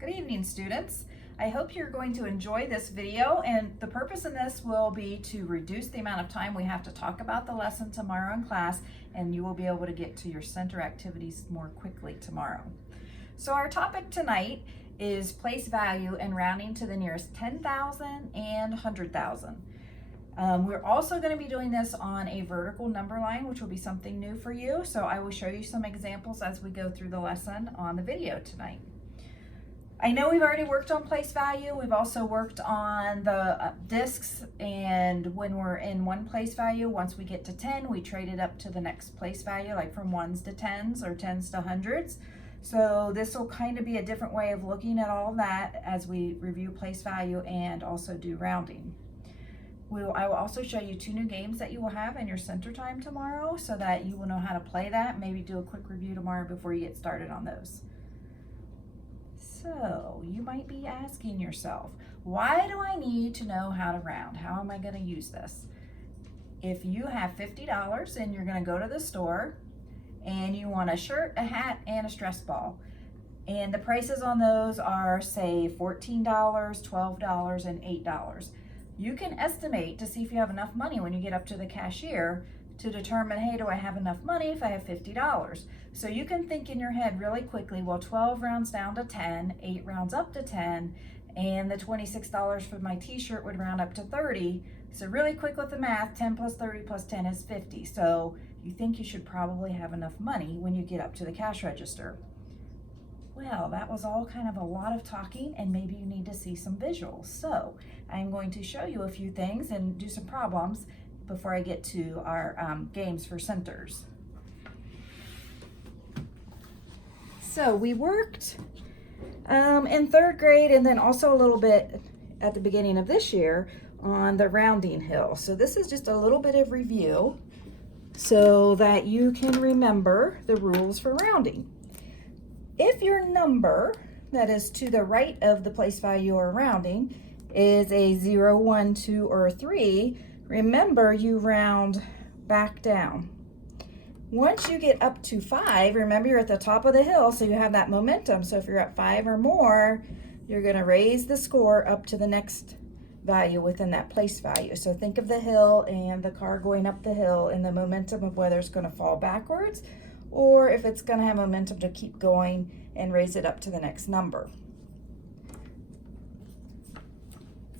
Good evening, students. I hope you're going to enjoy this video, and the purpose of this will be to reduce the amount of time we have to talk about the lesson tomorrow in class, and you will be able to get to your center activities more quickly tomorrow. So our topic tonight is place value and rounding to the nearest 10,000 and 100,000. We're also going to be doing this on a vertical number line, which will be something new for you. So I will show you some examples as we go through the lesson on the video tonight. I know we've already worked on place value. We've also worked on the discs, and when we're in one place value, once we get to 10, we trade it up to the next place value, like from 1s to 10s or 10s to 100s. So this will kind of be a different way of looking at all of that as we review place value and also do rounding. I will also show you 2 new games that you will have in your center time tomorrow so that you will know how to play that. Maybe do a quick review tomorrow before you get started on those. So you might be asking yourself, why do I need to know how to round? How am I going to use this? If you have $50 and you're going to go to the store and you want a shirt, a hat, and a stress ball, and the prices on those are, say, $14, $12, and $8, you can estimate to see if you have enough money when you get up to the cashier to determine, hey, do I have enough money if I have $50? So you can think in your head really quickly, well, 12 rounds down to 10, 8 rounds up to 10, and the $26 for my t-shirt would round up to 30. So really quick with the math, 10 plus 30 plus 10 is 50. So you think you should probably have enough money when you get up to the cash register. Well, that was all kind of a lot of talking, and maybe you need to see some visuals. So I'm going to show you a few things and do some problems before I get to our games for centers. So we worked in 3rd grade and then also a little bit at the beginning of this year on the rounding hill. So this is just a little bit of review so that you can remember the rules for rounding. If your number that is to the right of the place value or rounding is a 0, 1, 2, or 3, remember you round back down. Once you get up to 5, remember you're at the top of the hill, so you have that momentum. So if you're at 5 or more, you're going to raise the score up to the next value within that place value. So think of the hill and the car going up the hill and the momentum of whether it's going to fall backwards or if it's going to have momentum to keep going and raise it up to the next number.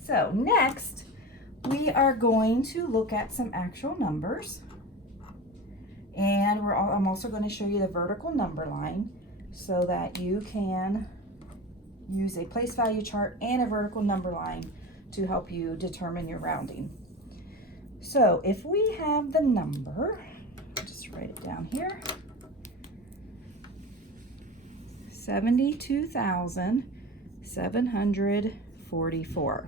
So next, we are going to look at some actual numbers, and I'm also going to show you the vertical number line so that you can use a place value chart and a vertical number line to help you determine your rounding. So if we have the number, just write it down here, 72,744.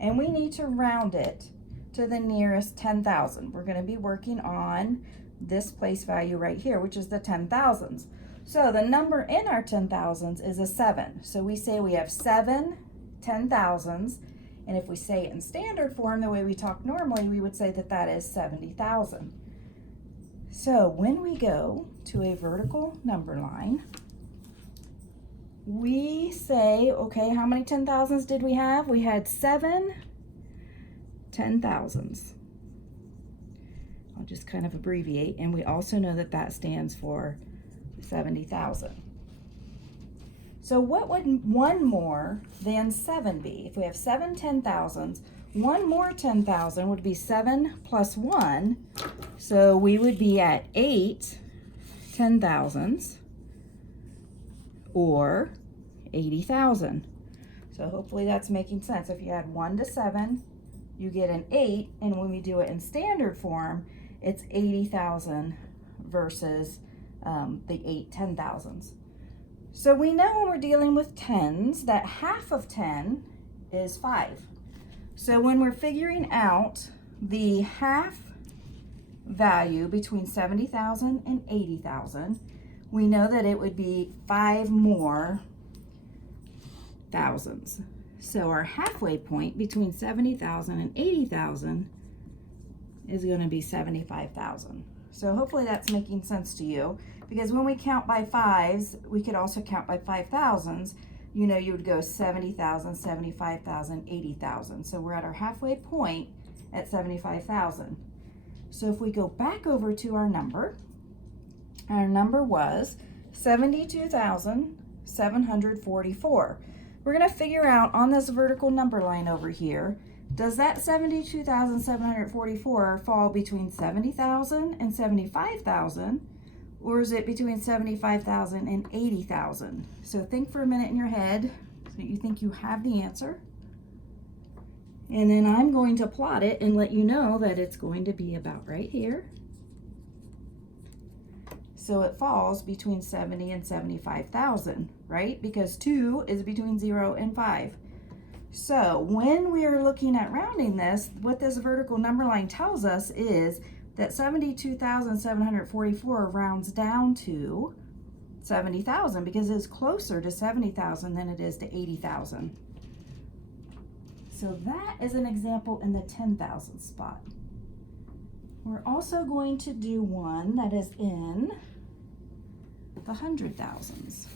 And we need to round it to the nearest 10,000. We're going to be working on this place value right here, which is the 10,000s. So the number in our 10,000s is a 7. So we say we have 7 10,000s. And if we say it in standard form, the way we talk normally, we would say that that is 70,000. So when we go to a vertical number line, we say, okay, how many 10,000s did we have? We had 7 10,000s. I'll just kind of abbreviate, and we also know that that stands for 70,000. So what would 1 more than 7 be? If we have 7 10,000s, 1 more 10,000 would be 7 plus 1. So we would be at 8 10,000s. Or 80,000. So hopefully that's making sense. If you add 1 to 7, you get an 8, and when we do it in standard form, it's 80,000 versus the 8 10,000s. So we know when we're dealing with tens that half of 10 is 5. So when we're figuring out the half value between 70,000 and 80,000, we know that it would be 5 more thousands. So our halfway point between 70,000 and 80,000 is going to be 75,000. So hopefully that's making sense to you, because when we count by 5s, we could also count by 5,000s, you know you would go 70,000, 75,000, 80,000. So we're at our halfway point at 75,000. So if we go back over to our number was 72,744. We're going to figure out on this vertical number line over here, does that 72,744 fall between 70,000 and 75,000, or is it between 75,000 and 80,000? So think for a minute in your head so that you think you have the answer. And then I'm going to plot it and let you know that it's going to be about right here. So it falls between 70 and 75,000, right? Because 2 is between 0 and 5. So when we are looking at rounding this, what this vertical number line tells us is that 72,744 rounds down to 70,000 because it's closer to 70,000 than it is to 80,000. So that is an example in the 10,000 spot. We're also going to do one that is in the 100,000s.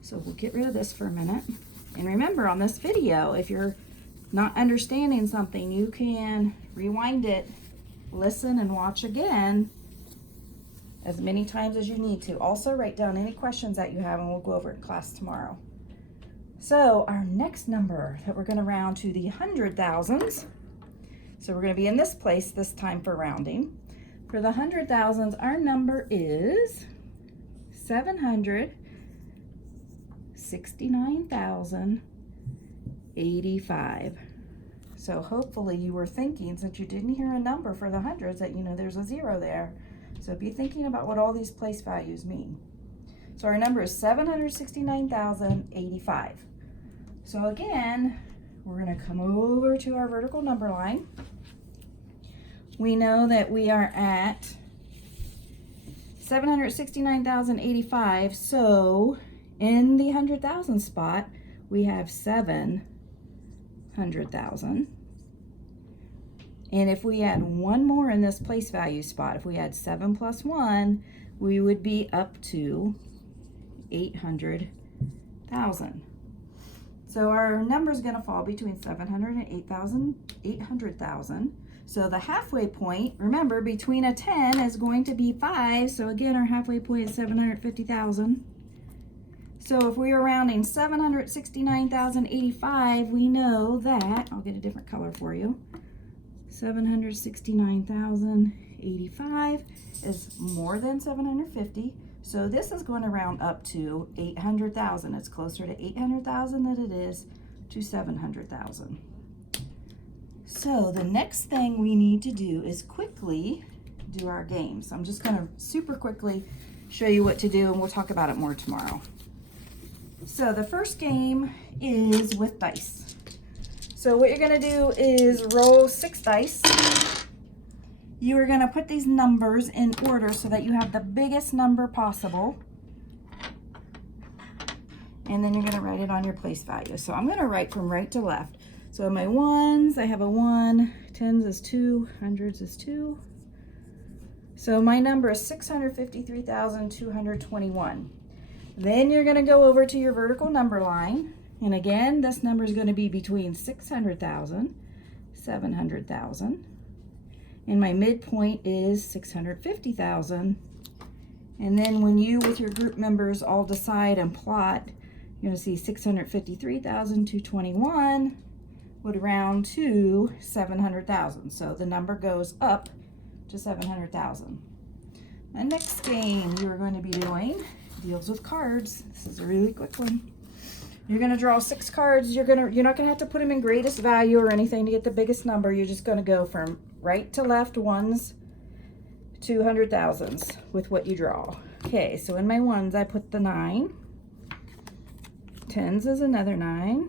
So we'll get rid of this for a minute. And remember, on this video, if you're not understanding something, you can rewind it, listen, and watch again as many times as you need to. Also, write down any questions that you have, and we'll go over it in class tomorrow. So our next number that we're going to round to the 100,000s. So we're going to be in this place this time for rounding. For the 100,000s, our number is 769,085. So hopefully you were thinking, since you didn't hear a number for the hundreds, that you know there's a 0 there. So be thinking about what all these place values mean. So our number is 769,085. So again, we're going to come over to our vertical number line. We know that we are at 769,085. So in the 100,000 spot, we have 700,000. And if we add one more in this place value spot, if we add 7 plus 1, we would be up to 800,000. So our number is going to fall between 700 and 800,000. So the halfway point, remember, between a 10 is going to be 5. So again, our halfway point is 750,000. So if we are rounding 769,085, we know that, I'll get a different color for you, 769,085 is more than 750. So this is going to round up to 800,000. It's closer to 800,000 than it is to 700,000. So the next thing we need to do is quickly do our game. So I'm just going to super quickly show you what to do, and we'll talk about it more tomorrow. So the first game is with dice. So what you're going to do is roll 6 dice. You are going to put these numbers in order so that you have the biggest number possible. And then you're going to write it on your place value. So I'm going to write from right to left. So in my ones, I have a 1, tens is 2, hundreds is 2. So my number is 653,221. Then you're going to go over to your vertical number line. And again, this number is going to be between 600,000, 700,000. And my midpoint is 650,000. And then when you, with your group members, all decide and plot, you're going to see 653,221 would round to 700,000. So the number goes up to 700,000. The next game you are going to be doing deals with cards. This is a really quick one. You're going to draw 6 cards. You're not going to have to put them in greatest value or anything to get the biggest number. You're just going to go from right to left, ones to 100,000s with what you draw. Okay, so in my ones, I put the 9. Tens is another 9.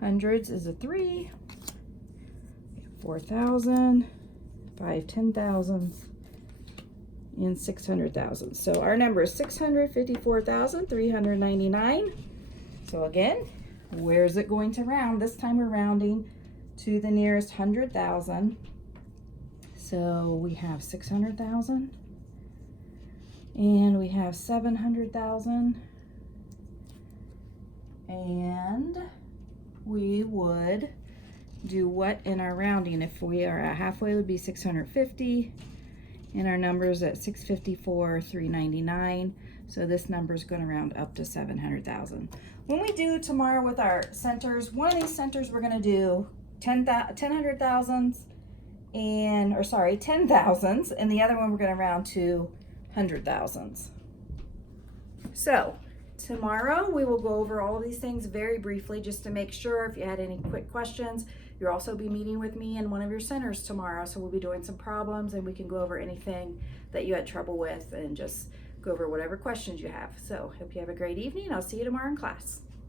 Hundreds is a 3. 4,000. 5 10,000s. And 600,000. So our number is 654,399. So again, where's it going to round? This time we're rounding to the nearest 100,000. So we have 600,000. And we have 700,000. And we would do what in our rounding? If we are at halfway, would be 650, and our numbers at 654, 399. So this number is going to round up to 700,000. When we do tomorrow with our centers, one of these centers we're going to do 10 thousands, and, or sorry, 10 thousands, and the other one we're going to round to 100,000s. So tomorrow we will go over all of these things very briefly, just to make sure. If you had any quick questions, you'll also be meeting with me in one of your centers tomorrow, so we'll be doing some problems and we can go over anything that you had trouble with and just go over whatever questions you have. So hope you have a great evening. I'll see you tomorrow in class.